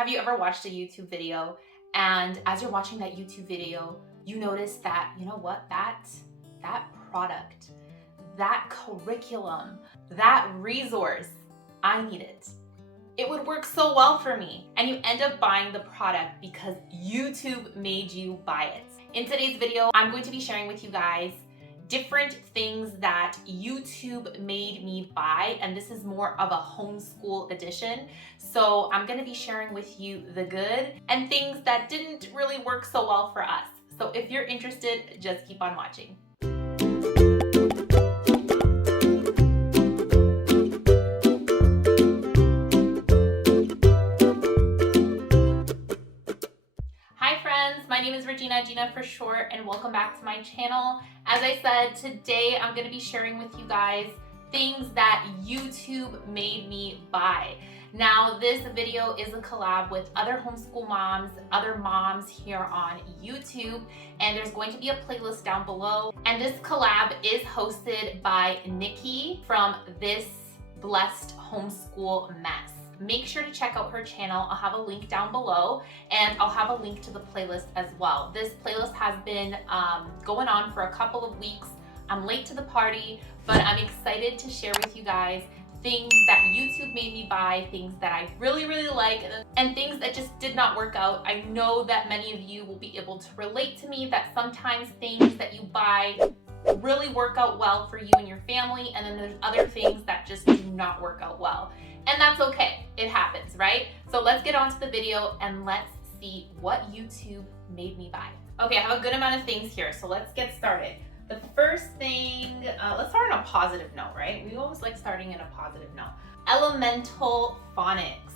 Have you ever watched a YouTube video and as you're watching that YouTube video, you notice that, you know what, that product, that curriculum, that resource, I need it. It would work so well for me. And you end up buying the product because YouTube made you buy it. In today's video, I'm going to be sharing with you guys different things that YouTube made me buy, and this is more of a homeschool edition. So I'm gonna be sharing with you the good and things that didn't really work so well for us. So if you're interested, just keep on watching. My name is Gina for short, and welcome back to my channel. As I said, today I'm going to be sharing with you guys things that YouTube made me buy. Now, this video is a collab with other homeschool moms, other moms here on YouTube, and there's going to be a playlist down below. And this collab is hosted by Nikki from This Blessed Homeschool Mess. Make sure to check out her channel. I'll have a link down below, and I'll have a link to the playlist as well. This playlist has been going on for a couple of weeks. I'm late to the party, but I'm excited to share with you guys things that YouTube made me buy, things that I really like, and things that just did not work out. I know that many of you will be able to relate to me that sometimes things that you buy really work out well for you and your family, and then there's other things that just do not work out well. And that's okay, it happens, right? So let's get on to the video and let's see what YouTube made me buy. Okay, I have a good amount of things here, so let's get started. The first thing, let's start on a positive note, right? We always like starting in a positive note. Elemental phonics.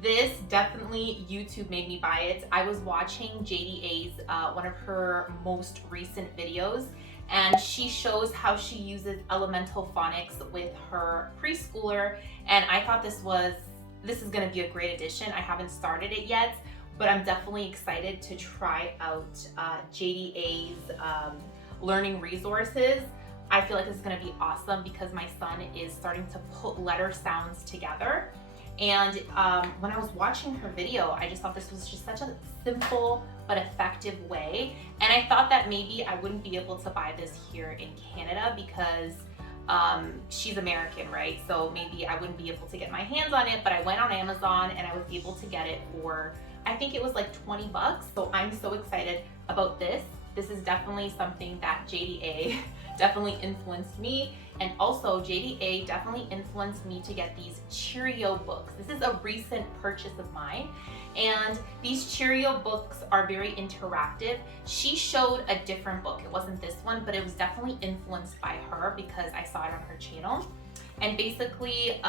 This definitely YouTube made me buy it. I was watching JDA's, one of her most recent videos, and she shows how she uses elemental phonics with her preschooler, and I thought this is going to be a great addition. I haven't started it yet, but I'm definitely excited to try out JDA's learning resources. I feel like this is going to be awesome because my son is starting to put letter sounds together, and when I was watching her video, I just thought this was just such a simple but effective way. And I thought that maybe I wouldn't be able to buy this here in Canada because she's American, right? So maybe I wouldn't be able to get my hands on it, but I went on Amazon and I was able to get it for, I think it was like 20 bucks. So I'm so excited about this. This is definitely something that JDA definitely influenced me. And also JDA definitely influenced me to get these Cheerio books. This is a recent purchase of mine. And these Cheerio books are very interactive. She showed a different book. It wasn't this one, but it was definitely influenced by her because I saw it on her channel. And basically,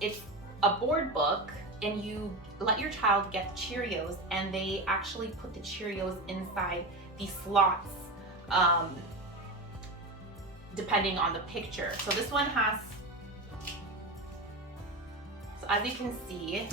it's a board book, and you let your child get Cheerios, and they actually put the Cheerios inside these slots, depending on the picture. So this one has, so as you can see,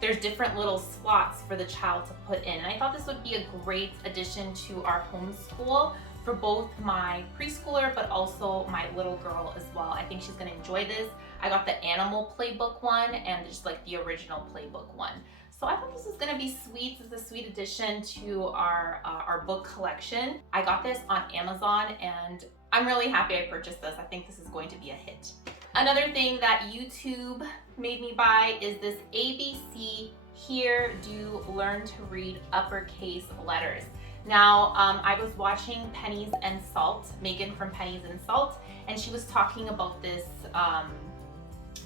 there's different little slots for the child to put in. And I thought this would be a great addition to our homeschool for both my preschooler, but also my little girl as well. I think she's gonna enjoy this. I got the animal playbook one and just like the original playbook one. So I thought this was gonna be sweet. This is a sweet addition to our book collection. I got this on Amazon and I'm really happy I purchased this. I think this is going to be a hit. Another thing that YouTube made me buy is this ABC Here Do Learn to Read Uppercase Letters. Now, I was watching Pennies and Salt, Megan from Pennies and Salt, and she was talking about this,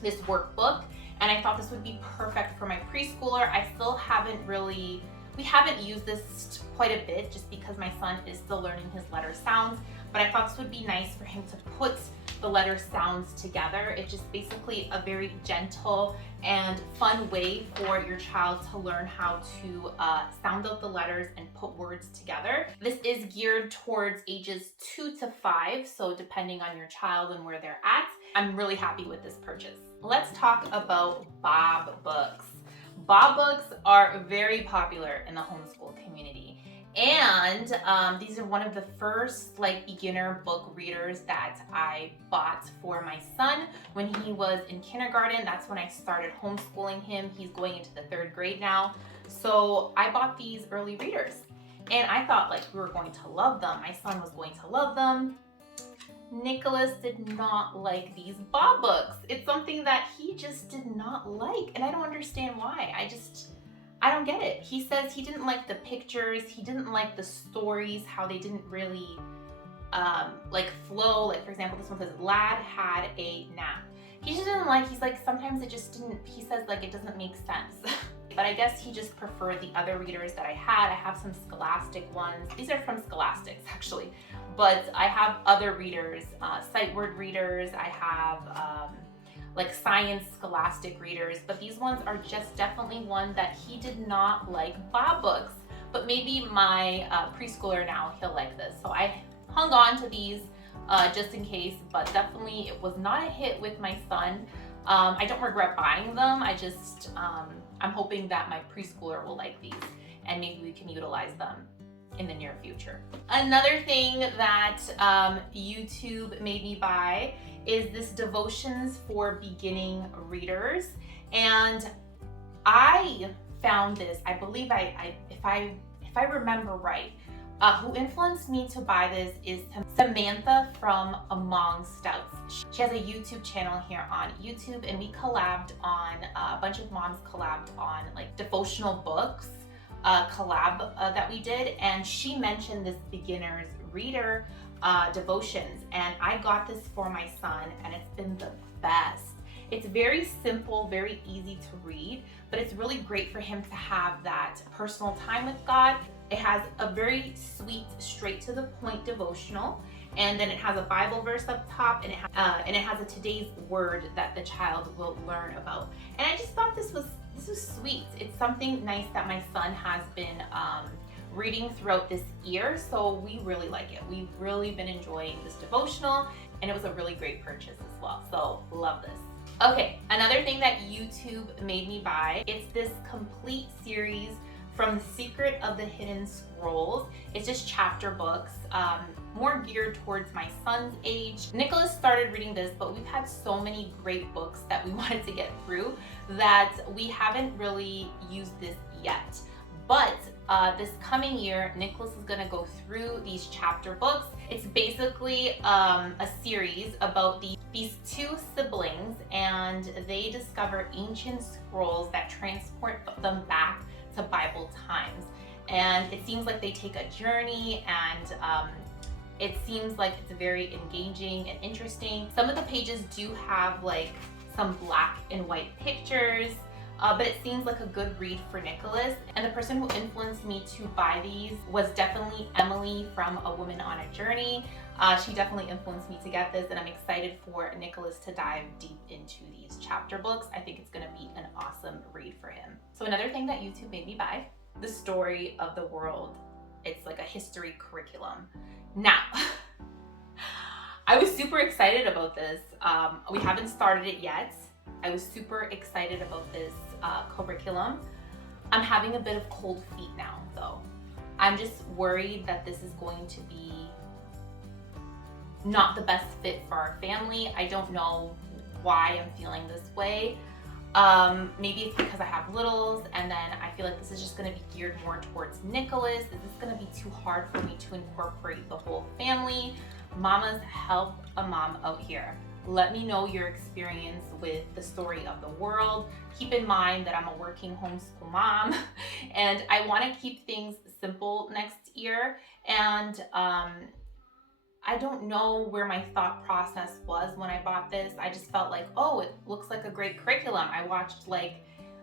this workbook, and I thought this would be perfect for my preschooler. I still haven't really, we haven't used this quite a bit just because my son is still learning his letter sounds, but I thought this would be nice for him to put the letter sounds together. It's just basically a very gentle and fun way for your child to learn how to sound out the letters and put words together. This is geared towards ages 2 to 5, so depending on your child and where they're at. I'm really happy with this purchase. Let's talk about Bob books. Bob books are very popular in the homeschool community. And these are one of the first like beginner book readers that I bought for my son when he was in kindergarten. That's when I started homeschooling him. He's going into the 3rd grade now. So I bought these early readers and I thought like we were going to love them. My son was going to love them. Nicholas did not like these Bob books. It's something that he just did not like, and I don't understand why. I don't get it. He says he didn't like the pictures, he didn't like the stories, how they didn't really like flow. Like for example, this one says, "Lad had a nap." He just didn't like, he's like, sometimes it just didn't, he says like it doesn't make sense. But I guess he just preferred the other readers that I had. I have some Scholastic ones. These are from Scholastics actually. But I have other readers, sight word readers. I have like science Scholastic readers, but these ones are just definitely one that he did not like Bob books. But maybe my preschooler now, he'll like this. So I hung on to these just in case, but definitely it was not a hit with my son. I don't regret buying them. I'm hoping that my preschooler will like these and maybe we can utilize them in the near future. Another thing that YouTube made me buy is this devotions for beginning readers. And I found this, I believe if I remember right, who influenced me to buy this is Samantha from Among Stouts. She has a YouTube channel here on YouTube, and we collabed on, a bunch of moms collabed on like devotional books collab that we did, and she mentioned this beginner's reader devotions, and I got this for my son and it's been the best. It's very simple, very easy to read, but it's really great for him to have that personal time with God. It has a very sweet, straight to the point devotional, and then it has a Bible verse up top, and it has a today's word that the child will learn about. And I just thought this was sweet. It's something nice that my son has been reading throughout this year, so we really like it. We've really been enjoying this devotional, and it was a really great purchase as well, so love this. Okay, another thing that YouTube made me buy, it's this complete series from The Secret of the Hidden Scrolls. It's just chapter books, more geared towards my son's age. Nicholas started reading this, but we've had so many great books that we wanted to get through that we haven't really used this yet. But this coming year, Nicholas is gonna go through these chapter books. It's basically a series about these two siblings, and they discover ancient scrolls that transport them back to Bible times. And it seems like they take a journey, and it seems like it's very engaging and interesting. Some of the pages do have like some black and white pictures, but it seems like a good read for Nicholas. And the person who influenced me to buy these was definitely Emily from A Woman on a Journey. She definitely influenced me to get this, and I'm excited for Nicholas to dive deep into these chapter books. I think it's gonna be an awesome read for him. So another thing that YouTube made me buy, The Story of the World. It's like a history curriculum. Now, I was super excited about this. We haven't started it yet. I was super excited about this curriculum. I'm having a bit of cold feet now, though. I'm just worried that this is going to be not the best fit for our family. I don't know why I'm feeling this way. Maybe it's because I have littles, and then I feel like this is just gonna be geared more towards Nicholas. Is this gonna be too hard for me to incorporate the whole family? Mamas, help a mom out here. Let me know your experience with The Story of the World. Keep in mind that I'm a working homeschool mom and I want to keep things simple next year. And I don't know where my thought process was when I bought this. I just felt like, oh, it looks like a great curriculum. I watched like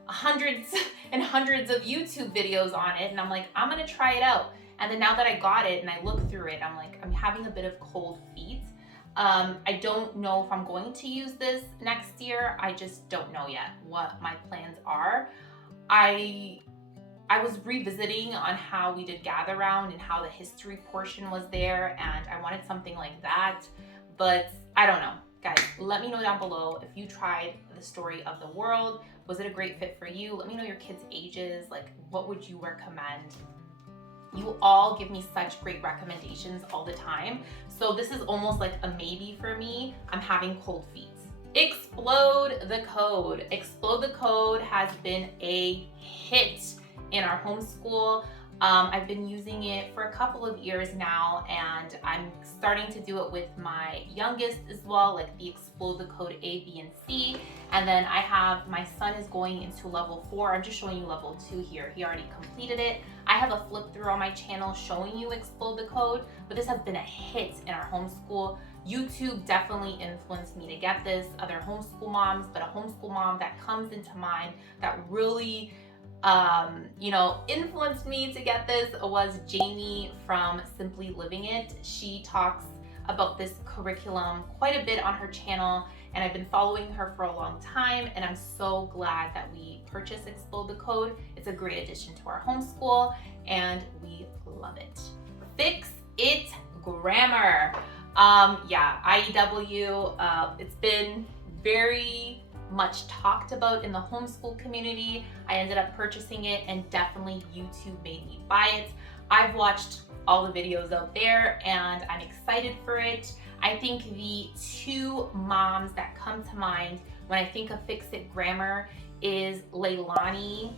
hundreds and hundreds of YouTube videos on it, and I'm like, I'm gonna try it out. And then now that I got it and I look through it, I'm like, I'm having a bit of cold feet. I don't know if I'm going to use this next year. I just don't know yet what my plans are. I was revisiting on how we did gather round and how the history portion was there, and I wanted something like that, but I don't know. Guys, let me know down below if you tried The Story of the World. Was it a great fit for you? Let me know your kids' ages. Like, what would you recommend? You all give me such great recommendations all the time. So this is almost like a maybe for me. I'm having cold feet. Explode the Code. Explode the Code has been a hit in our homeschool. I've been using it for a couple of years now, and I'm starting to do it with my youngest as well, like the Explode the Code A, B, and C. And then I have, my son is going into level 4. I'm just showing you level 2 here. He already completed it. I have a flip through on my channel showing you Explode the Code, but this has been a hit in our homeschool. YouTube definitely influenced me to get this, other homeschool moms, but a homeschool mom that comes into mind that really influenced me to get this was Jamie from Simply Living It. She talks about this curriculum quite a bit on her channel, and I've been following her for a long time, and I'm so glad that we purchased Explode the Code. It's a great addition to our homeschool, and we love it. Fix It Grammar. IEW, it's been very much talked about in the homeschool community. I ended up purchasing it, and definitely YouTube made me buy it. I've watched all the videos out there, and I'm excited for it. I think the two moms that come to mind when I think of Fix It Grammar is Leilani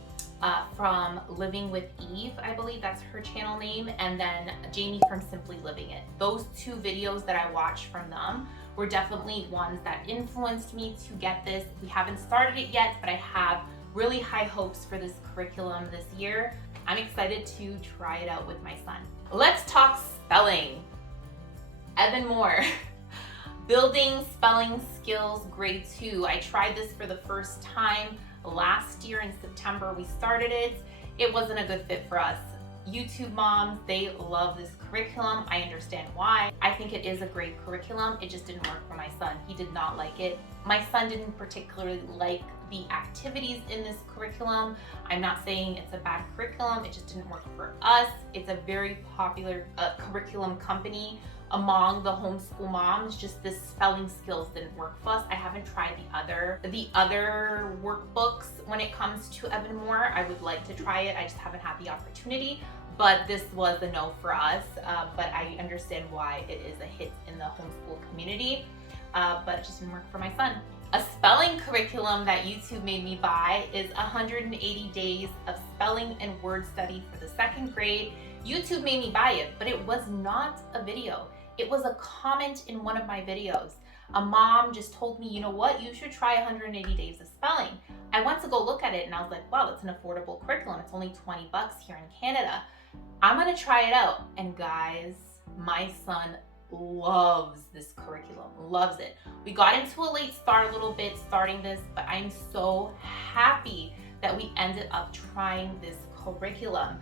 from Living with Eve, I believe that's her channel name, and then Jamie from Simply Living It. Those two videos that I watched from them were definitely ones that influenced me to get this. We haven't started it yet, but I have really high hopes for this curriculum this year. I'm excited to try it out with my son. Let's talk spelling. Evan Moore, Building Spelling Skills Grade 2. I tried this for the first time last year in September. We started it. It wasn't a good fit for us. YouTube moms, they love this curriculum. I understand why. I think it is a great curriculum. It just didn't work for my son. He did not like it. My son didn't particularly like the activities in this curriculum. I'm not saying it's a bad curriculum. It just didn't work for us. It's a very popular curriculum company among the homeschool moms. Just the spelling skills didn't work for us. I haven't tried the other workbooks when it comes to Evan Moore. I would like to try it. I just haven't had the opportunity, but this was a no for us. But I understand why it is a hit in the homeschool community, but it just didn't work for my son. A spelling curriculum that YouTube made me buy is 180 Days of Spelling and Word Study for the 2nd grade. YouTube made me buy it, but it was not a video. It was a comment in one of my videos. A mom just told me, you know what, you should try 180 Days of Spelling. I went to go look at it, and I was like, wow, that's an affordable curriculum. It's only 20 bucks here in Canada. I'm gonna try it out. And guys, my son loves this curriculum, loves it. We got into a late start a little bit starting this, but I'm so happy that we ended up trying this curriculum.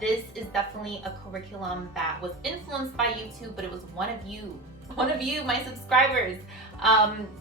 This is definitely a curriculum that was influenced by YouTube, but it was one of you, my subscribers,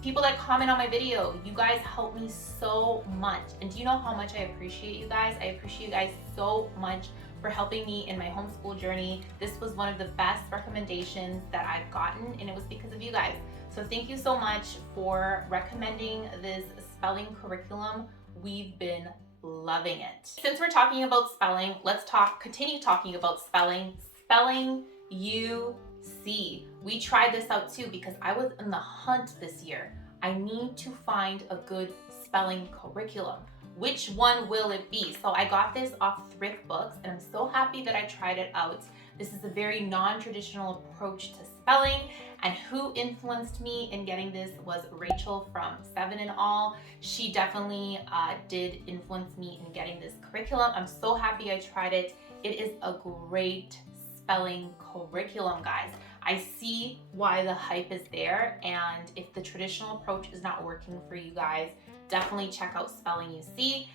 people that comment on my video. You guys help me so much. And do you know how much I appreciate you guys? I appreciate you guys so much for helping me in my homeschool journey. This was one of the best recommendations that I've gotten, and it was because of you guys. So thank you so much for recommending this spelling curriculum. We've been loving it. Since we're talking about spelling, let's continue talking about spelling. Spelling UC. We tried this out too because I was in the hunt this year. I need to find a good spelling curriculum. Which one will it be? So I got this off Thrift Books, and I'm so happy that I tried it out. This is a very non-traditional approach to spelling, and who influenced me in getting this was Rachel from 7 in All. She definitely did influence me in getting this curriculum. I'm so happy I tried it. It is a great spelling curriculum, guys. I see why the hype is there, and if the traditional approach is not working for you guys, definitely check out Spelling UC.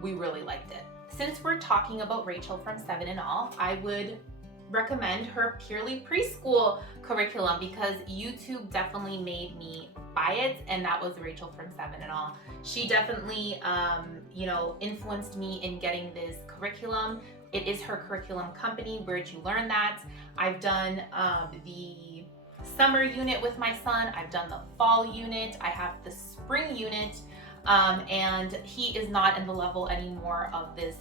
We really liked it. Since we're talking about Rachel from 7 in All, I would recommend her Purely Preschool curriculum because YouTube definitely made me buy it, and that was Rachel from 7 in All. She definitely, influenced me in getting this curriculum. It is her curriculum company. Where'd you learn that? I've done the summer unit with my son. I've done the fall unit. I have the spring unit, and he is not in the level anymore of this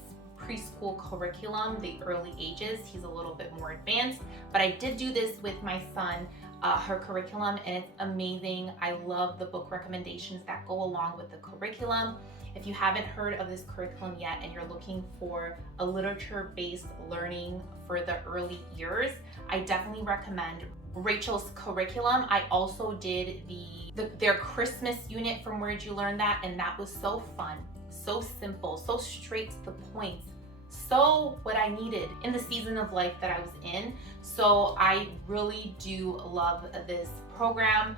preschool curriculum, the early ages. He's a little bit more advanced, but I did do this with my son, her curriculum, and it's amazing. I love the book recommendations that go along with the curriculum. If you haven't heard of this curriculum yet and you're looking for a literature-based learning for the early years, I definitely recommend Rachel's curriculum. I also did their Christmas unit from Where'd You Learn That, and that was so fun, so simple, so straight to the point, so what I needed in the season of life that I was in. So I really do love this program,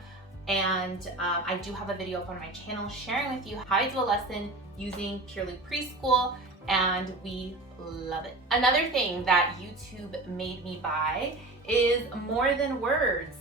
and I do have a video up on my channel sharing with you how I do a lesson using purely preschool, and we love it. Another thing that YouTube made me buy is More Than Words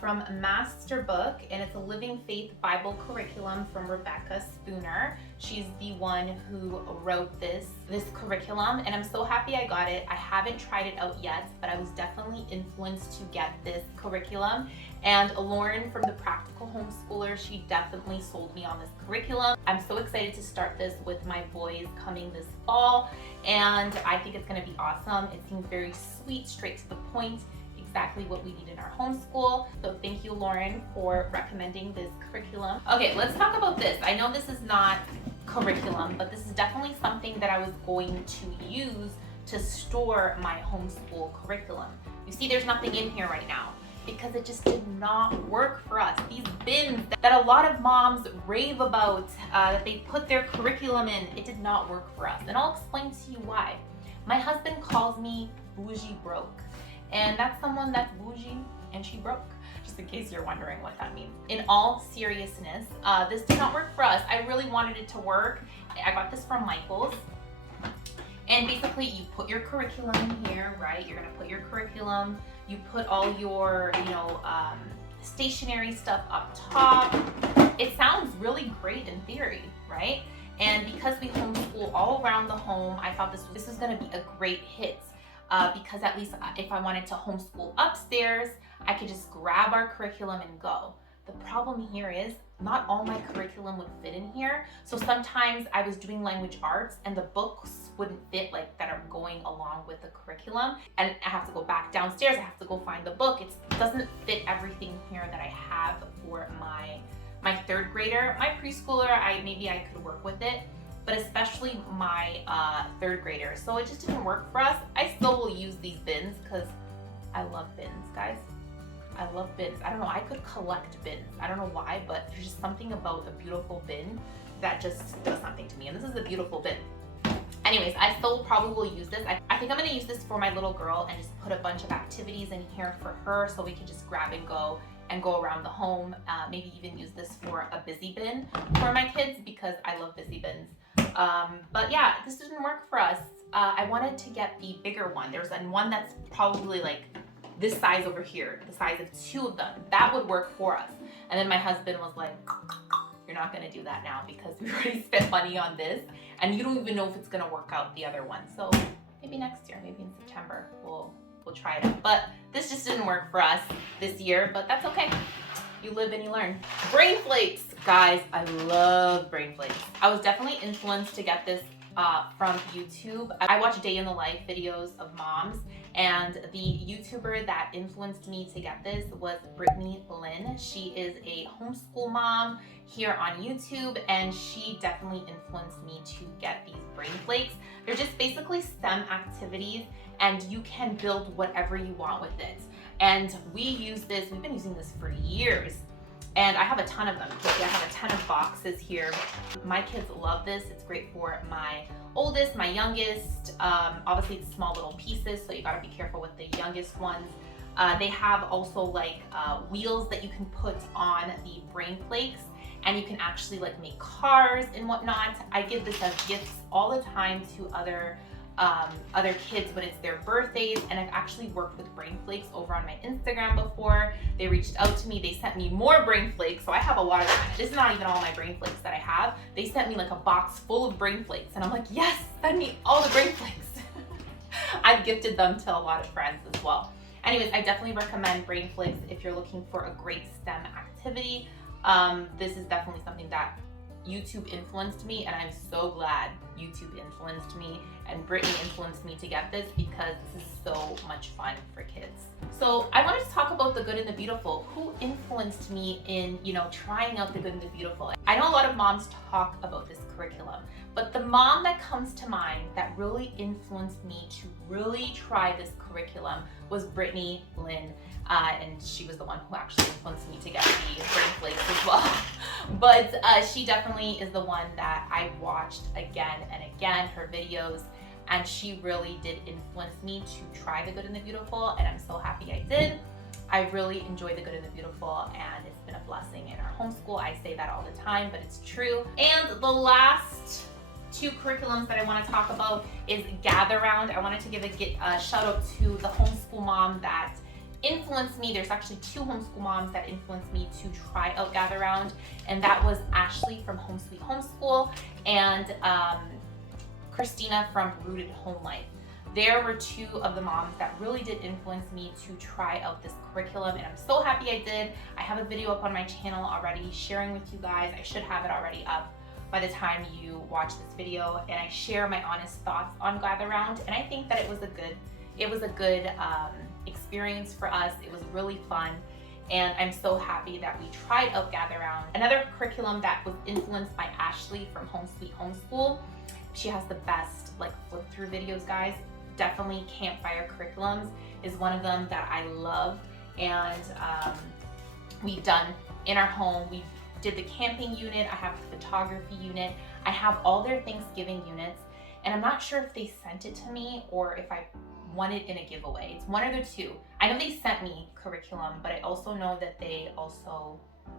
from Master Book, and it's a Living Faith Bible curriculum from Rebecca Spooner. She's the one who wrote this curriculum, and I'm so happy I got it. I haven't tried it out yet, but I was definitely influenced to get this curriculum. And Lauren from the Practical Homeschooler, she definitely sold me on this curriculum. I'm so excited to start this with my boys coming this fall, and I think it's gonna be awesome. It seems very sweet, straight to the point, exactly what we need in our homeschool. So thank you, Lauren, for recommending this curriculum. Okay, let's talk about this. I know this is not curriculum, but this is definitely something that I was going to use to store my homeschool curriculum. You see, there's nothing in here right now because it just did not work for us. These bins that a lot of moms rave about, that they put their curriculum in, it did not work for us. And I'll explain to you why. My husband calls me bougie broke. And that's someone that's bougie and she broke, just in case you're wondering what that means. In all seriousness, this did not work for us. I really wanted it to work. I got this from Michael's. And basically you put your curriculum in here, right? You're gonna put your curriculum, you put all your, stationery stuff up top. It sounds really great in theory, right? And because we homeschool all around the home, I thought this was gonna be a great hit. Because at least if I wanted to homeschool upstairs, I could just grab our curriculum and go. The problem here is not all my curriculum would fit in here. So sometimes I was doing language arts and the books wouldn't fit like that are going along with the curriculum. And I have to go back downstairs, I have to go find the book. It doesn't fit everything here that I have for my third grader. My preschooler, maybe I could work with it, but especially my third grader. So it just didn't work for us. I still will use these bins because I love bins, guys. I love bins. I don't know, I could collect bins. I don't know why, but there's just something about a beautiful bin that just does something to me. And this is a beautiful bin. Anyways, I still probably will use this. I think I'm gonna use this for my little girl and just put a bunch of activities in here for her so we can just grab and go around the home. Maybe even use this for a busy bin for my kids because I love busy bins. But yeah, this didn't work for us. I wanted to get the bigger one. There's one that's probably like this size over here, the size of 2 of them. That would work for us. And then my husband was like, you're not gonna do that now because we already spent money on this and you don't even know if it's gonna work out the other one. So maybe next year, maybe in September, we'll try it out. But this just didn't work for us this year, but that's okay. You live and you learn. Brain flakes, guys, I love brain flakes. I was definitely influenced to get this from YouTube. I watch day in the life videos of moms, and the YouTuber that influenced me to get this was Brittany Lynn. She is a homeschool mom here on YouTube, and she definitely influenced me to get these brain flakes. They're just basically STEM activities, and you can build whatever you want with it. And we've been using this for years. And I have a ton of them. I have a ton of boxes here. My kids love this. It's great for my oldest, my youngest. Obviously it's small little pieces, so you gotta be careful with the youngest ones. They have also like wheels that you can put on the brain flakes, and you can actually like make cars and whatnot. I give this as gifts all the time to other kids when it's their birthdays, and I've actually worked with brain flakes over on my Instagram before. They reached out to me, they sent me more brain flakes, so I have a lot of them. This is not even all my brain flakes that I have. They sent me like a box full of brain flakes, and I'm like, yes, send me all the brain flakes. I've gifted them to a lot of friends as well. Anyways, I definitely recommend brain flakes if you're looking for a great STEM activity. This is definitely something that YouTube influenced me, and I'm so glad YouTube influenced me and Brittany influenced me to get this, because this is so much fun for kids. So I wanted to talk about the good and the beautiful. Who influenced me in, trying out the good and the beautiful? I know a lot of moms talk about this curriculum, but the mom that comes to mind that really influenced me to really try this curriculum was Brittany Lynn. And she was the one who actually influenced me to get the brain flakes as well. But she definitely is the one that I watched again and again, her videos, and she really did influence me to try the good and the beautiful, and I'm so happy I did. I really enjoy the good and the beautiful, and it's been a blessing in our homeschool. I say that all the time, but it's true. And the last two curriculums that I want to talk about is Gather Round. I wanted to give a shout out to the homeschool mom that influenced me. There's actually two homeschool moms that influenced me to try out Gather Round, and that was Ashley from Home Sweet Homeschool and Christina from Rooted Home Life. There were two of the moms that really did influence me to try out this curriculum, and I'm so happy I did. I have a video up on my channel already sharing with you guys. I should have it already up by the time you watch this video, and I share my honest thoughts on Gather Round, and I think that it was a good experience for us. It was really fun, and I'm so happy that we tried out Gather Round. Another curriculum that was influenced by Ashley from Home Sweet Homeschool. She has the best flip through videos, guys. Definitely Campfire Curriculums is one of them that I love, and we've done in our home. We did the camping unit. I have the photography unit. I have all their Thanksgiving units, and I'm not sure if they sent it to me or if I won it in a giveaway. It's one of the two. I know they sent me curriculum, but I also know that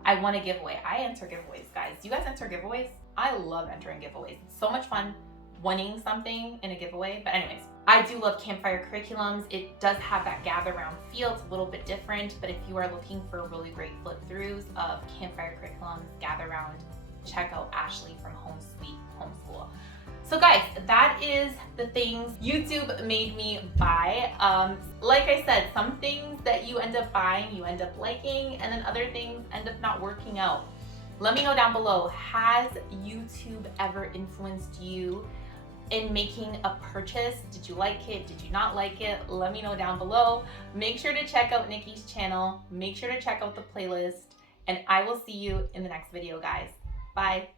I won a giveaway. I enter giveaways, guys. Do you guys enter giveaways? I love entering giveaways. It's so much fun winning something in a giveaway. But anyways, I do love Campfire Curriculums. It does have that Gather Round feel. It's a little bit different, but if you are looking for really great flip throughs of Campfire Curriculums, Gather Round, check out Ashley from Home Sweet Homeschool. So guys, that is the things YouTube made me buy. Like I said, some things that you end up buying, you end up liking, and then other things end up not working out. Let me know down below, has YouTube ever influenced you in making a purchase? Did you like it? Did you not like it? Let me know down below. Make sure to check out Nikki's channel. Make sure to check out the playlist, and I will see you in the next video, guys. Bye.